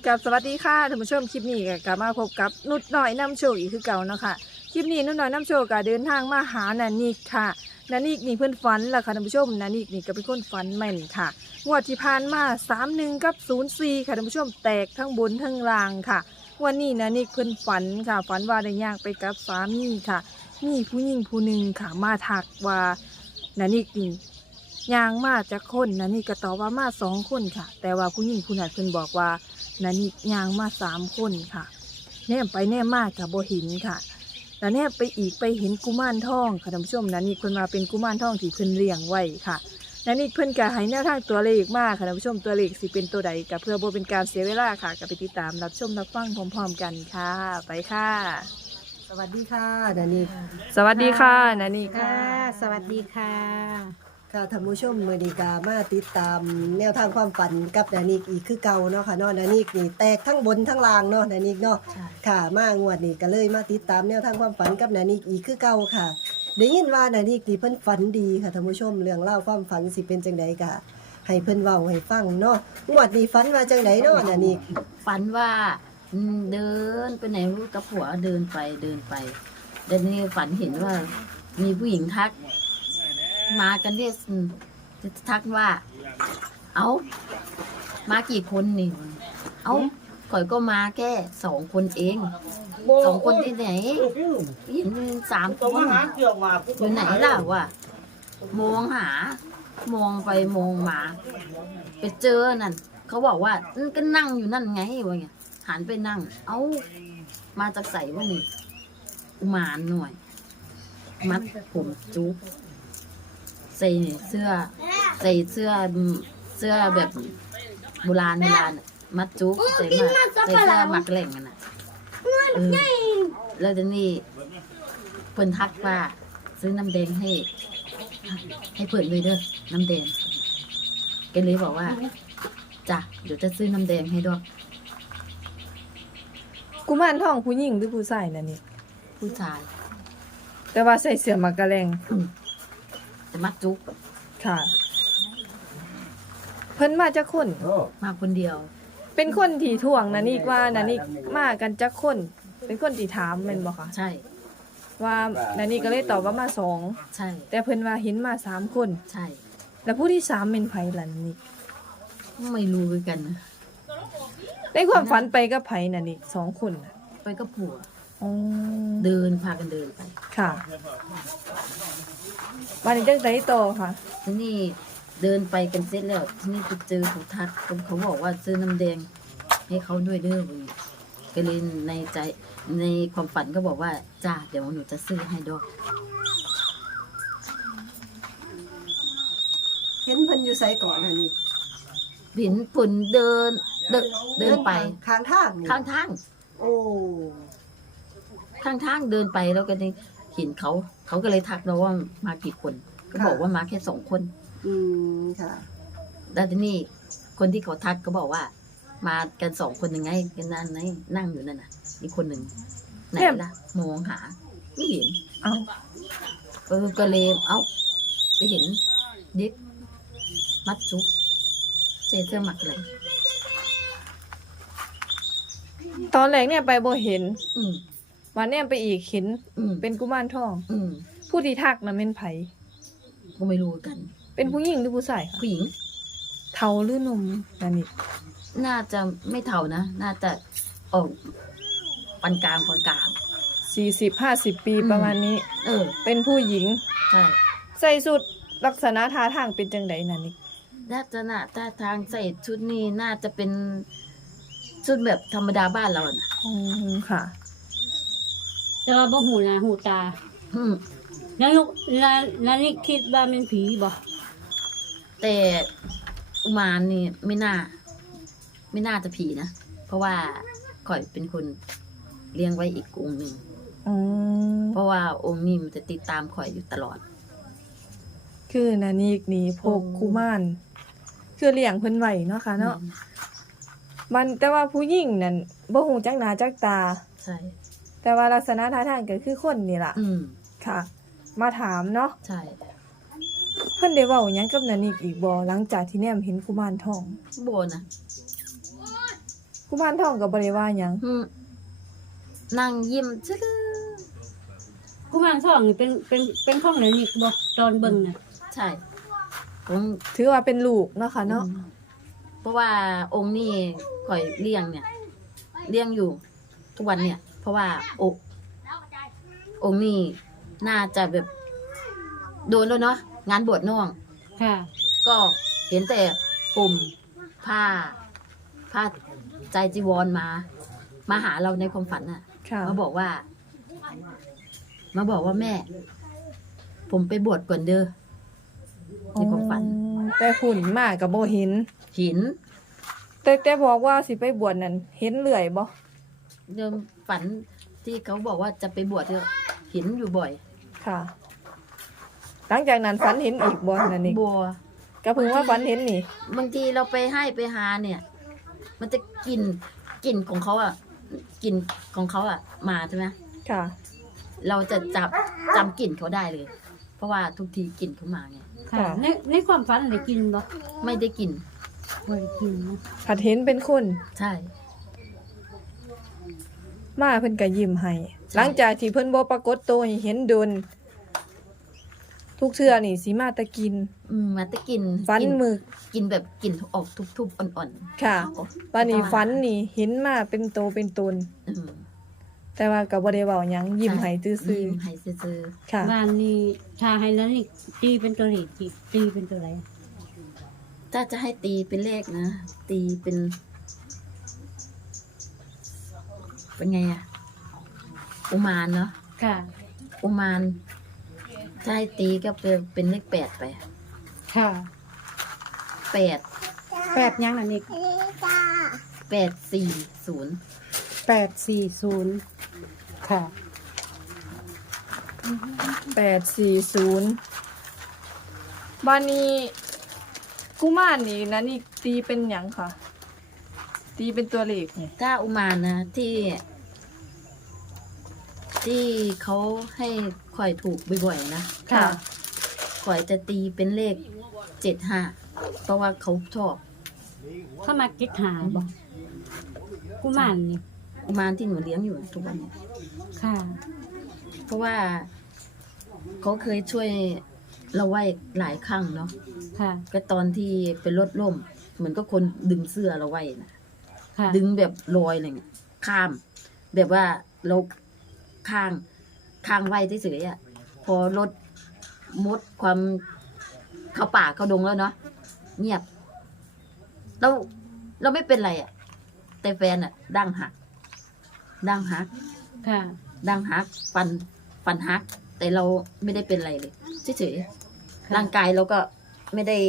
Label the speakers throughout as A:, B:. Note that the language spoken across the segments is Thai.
A: กับสวัสดีค่ะท่านผู้ชมคลิปนี้ก็กลับมาพบกับนุชน้อยนำโชคอีกคือเก่าเนาะค่ะคลิปนี้นุชน้อยนำโชคก็เดินทางมาหานานิกค่ะนานิกนี่เพิ่นฝันล่ะค่ะท่านผู้ชมนานิกนี่ก็เป็นคนฝันแม่นค่ะงวดที่ผ่านมา31กับ04ค่ะท่านผู้ชมแตกทั้งบนทั้งล่างค่ะวันนี้นานิกเพิ่นฝันค่ะฝันว่าได้ย่างไปกับสามีค่ะมีผู้หญิงผู้หนึ่งค่ะมาทักว่านานิกนี่ย่างมาจากคนนานิกก็ตอบว่ามา2คนค่ะแต่ว่าผู้หญิงผู้นั้นเพิ่นบอกว่านานิกย่างมา3คนค่ะแนมไปแนมมากับบ่เห็นค่ะแล้วแนมไปอีกไปเห็นกุมารทองค่ะท่านผู้ชมนานิกเพิ่นมาเป็นกุมารทองที่เพิ่นเลี้ยงไว้ค่ะนานิกเพิ่นก็ให้แนวทางตัวเลขมาค่ะท่านผู้ชมตัวเลขสิเป็นตัวใดก็เพื่อบ่เป็นการเสียเวลาค่ะก็ไปติดตามรับชมรับฟังพร้อมๆกันค่ะไปค่ะ
B: สวัสดีค่ะนานิก
A: สวัสดีค่ะนานิก
C: ค่ะ
A: ค่ะ
C: สวัสดีค่ะ
B: ค่ะท่านผู้ชมมื้อนี้ก็มาติดตามแนวทางความฝันกับนานิกอีกคือเก่าเนาะค่ะเนาะนานิกนี่แตกทั้งบนทั้งล่างเนาะนานิกเนาะค่ะมางวดนี้ก็เลยมาติดตามแนวทางความฝันกับนานิกอีกคือเก่าค่ะได้ยินว่านานิกนี่เพิ่นฝันดีค่ะท่านผู้ชมเรื่องเล่าวความฝันสิเป็นจังไดก็ให้เพิ่นเว้าให้ฟังเนาะงวดนี้ฝันว่าจังไดเนาะนานิก
C: ฝันว่าเดินไปไหนรู้กับผัวเดินไปเดี๋ยวนี้ฝันเห็นว่ามีผู้หญิงทัก มากันเนี่ยทักว่า เอามากี่คนนี่ เอาข่อยก็มาแค่2 คนเอง2 คนที่ไหนเห็น3 คนอยู่ไหนล่ะวะมองหามองไปมองมาไปเจอนั่นเขาบอกว่าก็นั่งอยู่นั่นไงวะเนี่ยหันไปนั่ง เอ้ามาจากใส่วะนี่อุมานหน่อย มัดผมจุ๊บใส่เสื้อแบบโบราณมัดจุ๊บใส่เสื้อหมักแหล่งกันน่ะแล้วทีนี้เพิ่นทักว่าซื้อน้ำแดงให้เปิดเลยเด้อน้ำแดงแกเลยบอกว่าจ้ะเดี๋ยวจะซื้อน้ำแดงให้ด้วย
A: กุมารทองผู้หญิงหรือผู้ชายนานิก
C: ผู้ชาย
A: แต่ว่าใส่เสื้อมักกะแรง
C: จะมัดจุ๊บ
A: ค่ะเพิ่นมาจากคน
C: มาคนเดียว
A: เป็นคนที่ถ่วงนานิกว่านานิกมากันจากคน เป็นคนที่ถามแม่นบ่คะ
C: ใช่
A: ว่านานิกก็เลยตอบว่ามา
C: ใช่
A: 2แต่เพิ่นว่าเห็นมา3คน
C: ใช่
A: แล้วผู้ที่3เป็นไผล่ะนานิก
C: ไม่รู้เหมือนกันนะ
A: ในความฝันไปกับไผนานิก2คนน่ะ
C: ไปกับผัว
A: อ๋อ
C: เดินพากันเดินไป
A: ค่ะวันนี้จังไดต่อค่ะ
C: ทีนี่เดินไปกันเสร็จแล้วทีนี่ไปเจอเขาทักเขาบอกว่าซื้อน้ำแดงให้เขาด้วยเด้อเว้ยก็เลยในใจในความฝันก็บอกว่าจ้าเดี๋ยวหนูจะซื้อให้ด้วย
B: เห็นเพิ่นอยู่ไสก่อนนานิก
C: เห็นผลเดินไป
B: ข้างทางนี่
C: ข้างทาง
B: โอ้
C: ข้างทางเดินไปแล้วก็ได้เห็นเขาก็เลยทักเราว่ามากี่คน ก็บอกว่ามาแค่2 คน
B: ค่ะ
C: แล้วทีนี้คนที่เขาทักก็บอกว่า มากัน2 คนยังไงกันนั่งอยู่นั่นน่ะอีกคนหนึ่งไหนล่ะมองหาไม่เห็น
A: เอ้า
C: ก็เลยไปเห็นเด็กมัดจุกใส่เสื้อหมักเลย
A: ตอนแรกเนี่ยไปบ่เห็น
C: อืม
A: วันเนี่ยไปอีกเห็น
C: เป็
A: เป็น นกุมารทอง
C: อืม
A: ผู้ที่ทักน่ะเป็นไผ
C: ก็ไม่รู้กัน
A: เป็นผู้หญิงหรือผู้ชายคะ
C: ผู้หญิง
A: เฒ่าหรือหนุ่มนานิก
C: น่าจะไม่เท่านะ น่าจะออกปานกลาง
A: 40-50 ปีประมาณนี้ เป็นผู้หญิง
C: ใช่
A: ใส่สุดลักษณะท่าทางเป็นจังไดนานิก
C: ลักษณะท่าทางใส่ชุดนี้น่าจะเป็นชุดแบบธรรมดาบ้านเราน่ะ
A: ค่ะ
D: แต่ว่าบ่หูหน้าหูตา
C: อืม
D: แล้วแล้วนี่คิดว่าเป็นผีบ่
C: แต่อุมารนี่ไม่น่าจะผีนะ เพราะว่าข่อยเป็นคนเลี้ยงไว้อีกองค์หนึ่ง
A: อืม
C: เพราะว่าองค์นี้มันจะติดตามข่อยอยู่ตลอด
A: คือนานิกนี่พกกุมารคือเลี้ยงเพิ่นไว้เนาะค่ะเนาะมันแต่ว่าผู้หญิงนั่นบ่ฮู้จักหน้าจักตา
C: ใช่
A: แต่ว่าลักษณะท่าทางก็คือคนนี่ล่ะ ค่ะ มาถามเนาะ
C: ใช่
A: เพิ่นได้เว้าหยังกับนานิกอีกบ่หลังจากที่แนมเห็นกุมารทอง
C: โบนะ
A: กุกุมารทองก็บ่ได้ว่าหยัง
C: นั่งยิ้มซื่อ
D: กุมารทองนี่เป็นของนานิกบ่ตอนเบิ่งน่ะ
C: ใช่ของ
A: ถือว่าเป็นลูกเนาะค่ะเนาะ
C: เพราะว่าองค์นี่ข่อยเลี้ยงเนี่ยเลี้ยงอยู่ทุกวันเนี่ย เพราะว่าองค์นี่น่าจะแบบโดนแล้วเนาะงานบวชน้อง
D: ค่ะ
C: ก็เห็นแต่ปุ่มผ้าใจจีวรมาหาเราในความฝันน่ะ
A: ค่ะ
C: มาบอกว่าแม่ ผมไปบวชก่อนเด้อในความฝัน
A: แต่หุ่นมากก็บ่เห็น
C: หิน
A: แต่บอกว่าสิไปบวชนั่นเห็นเรื่อยบ่
C: เดิมฝันที่เขาบอกว่าจะไปบวชเนี่ยเห็นอยู่บ่อย
A: ค่ะ หลังจากนั้นฝันเห็นอีกบ่นั่นนี่
C: บัว
A: ก็เพิ่งว่าฝันเห็นนี่
C: บางทีเราไปให้ไปหาเนี่ย มันจะกลิ่นของเขาอ่ะกลิ่นของเขาอ่ะมาใช่ไหม
A: ค่ะ
C: เราจะจำกลิ่นเขาได้เลย เพราะว่าทุกทีกลิ่นเขามาไง
D: ค่ะ
A: ค่ะ
D: ในความฝันได้กินบ่
C: ไม่ได้กลิ่น
D: บ่ได้กินเนาะ
A: ผัดเห็นเป็นคน
C: ใช่
A: มาเพิ่นก็ยิ้มให้หลังจากที่เพิ่นบ่ปรากฏตัวให้เห็นโดนทุกเทื่อนี่สิมาแต่กิน
C: มาแต่กลิ่น
A: ฝัน
C: กลิ่
A: มึก
C: กลิ่นแบบกลิ่นออกทุบๆอ่อน
A: ค่ะ
C: ๆโอ้
A: บัดนี้ฝันนี่เห็นมาเป็นโตเป็นตน
C: อืม
A: แต่ว่าก็บ่ได้เว้าหยังยิ้มให้ซื่อ
C: ยิ้มให้ซื่อ
A: ๆค่ะ
D: บ้านนี้ถ้าให้นานิกตีเป็นตัวเลขตีเป็นตัวอะไร
C: ๆถ้าจะให้ตีเป็นเลขนะ ตีเป็นไงอะอุมารเนาะ
D: ค่ะ
C: อุมารถ้าให้ตีก็เป็นเลข8ไป
D: ค่ะ
C: 8
D: 8ยังนานิก
C: 840
D: 840ค่ะ
A: 840บัดนี้กุมารนี่นะนี่ตีเป็นหยังค่ะ ตีเป็นตัวเลขนี่
C: ถ้าอุมารนะที่เขาให้ข่อยถูกบ่อยๆนะ
A: ค่ะ
C: ข่อยจะตีเป็นเลข75เพราะว่าเขาชอบ
D: เข้ามากิดหาบ่กุมารนี่
C: อุมารที่หนูเลี้ยงอยู่ทุกวันเนี่ย
D: ค่ะ
C: เพราะว่าเขาเคยช่วยเราไว้หลายครั้งเนาะ
D: ค่ะ
C: ก็ตอนที่เป็นรถล่ม เหมือนก็คนดึงเสื้อเราไว้นะ
D: ค่ะ
C: ดึงแบบลอยอะไรเงี้ยข้าม แบบว่าเราข้างไว้เฉยๆอ่ะพอรถมดความเข้าป่าเข้าดงแล้วเนาะเงียบเราไม่เป็นไรอ่ะ แต่แฟนอ่ะดั้งหัก
D: ค่ะ
C: ฟันหัก แต่เราไม่ได้เป็นอะไรเลยเฉยๆร่างกายเราก็ไม่ได้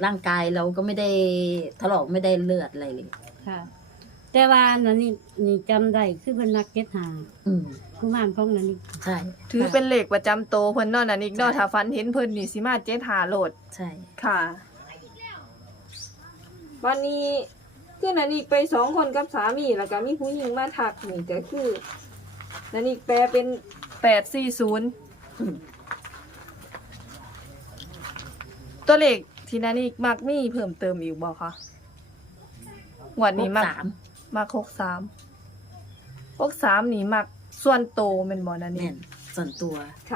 C: ถลอกไม่ได้เลือดอะไรเลย
D: ค่ะ แต่ว่านานิกนี่จำได้คือเพิ่นนักเก็ตหา
C: อืม
D: กุมารของนานิก
C: ใช่
A: ถือเป็นเลขประจำโตวเพิ่นเนาะนั่นอีกเนาะถ้าฝันเห็นเพิ่นนี่สิมา75โหลด
C: ใช่
A: ค่ะ วันนี้คือนันอีกไป2คนกับสามีแล้วก็มีผู้หญิงมาทักนี่ก็คือนันอีกแปลเป็น840
C: อืม
A: ตัวเลขที่นันอีกมักมีเพิ่มเติมอีกบ่คะงวดนี้มัก
C: 63
A: มัก63นี่มักส่วนโตแม่นบ่นั่น
C: แม่
A: นี่
C: นส่วนตัว
A: ค่ะ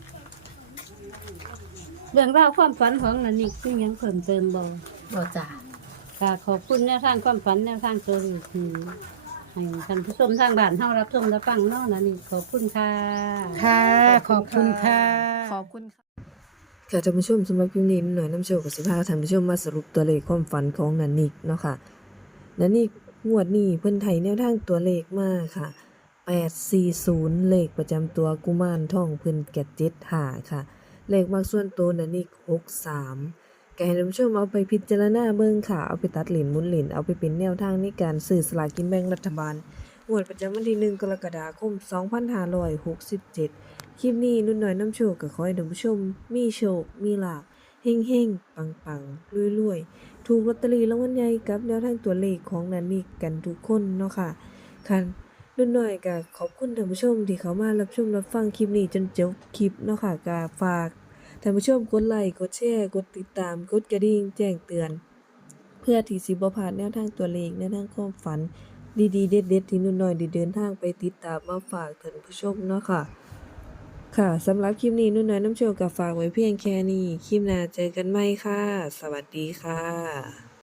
D: เรื่องราวความฝันของนานิกคือหยังเพิ่มเติมบ่
C: บ่จ่า
D: ค่ะขอบคุณแนวทางความฝันแนวทางตัวเลขที่ให้ท่านผู้ชมทางบ้านเฮารับชมรับฟังเนาะนานิกขอบคุณค่ะ
E: ค่ะ ขอบคุณค่ะ
A: ขอบคุณค่ะ
F: ค่ะท่านผู้ชมสำหรับคลิปนี้หน่อยน้ำโชคกับสิพาท่านผู้ชมมาสรุปตัวเลขความฝันของนันนิกเนาะค่ะนันนิกงวดนี้เพิ่นไทยแนวทางตัวเลขมาค่ะ840เลขประจำตัวกุมารทองเพิ่นแก่75ค่ะเลขมักส่วนตัวนันนิก63ก็ให้ท่านผู้ชมเอาไปพิจารณาเบิ่งค่ะเอาไปตัดเหรียญหมุนเหรียญเอาไปเป็นแนวทางในการซื้อสลากกินแบ่งรัฐบาลงวดประจำวันที่1กรกฎาคม2567คลิปนี้นุ่นน้อยน้ำโชคก็ขอให้ท่านผู้ชมมีโชค มีลาภเฮงๆ ปังๆรวยๆ ถูกลอตเตอรี่รางวัลใหญ่กับแนวทางตัวเลขของนันนิกกันทุกคนเนาะค่ะคันนุ่นน้อยก็ขอบคุณท่านผู้ชมที่เขามารับชมรับฟังคลิปนี้จนจบคลิปเนาะค่ะก็ฝากท่านผู้ชมกดไลค์กดแชร์กดติดตามกดกระดิ่งแจ้งเตือน เพื่อที่สิบ่พลาดแนวทางตัวเลขแนวทางความฝันดีๆเด็ดๆที่นุ่นน้อยได้เดินทางไปติดตามมาฝากท่านผู้ชมเนาะค่ะ ค่ะสำหรับคลิปนี้นุ่นน้อยนำโชคก็ฝากไว้เพียงแค่นี้คลิปหน้าเจอกันใหม่ค่ะ สวัสดีค่ะ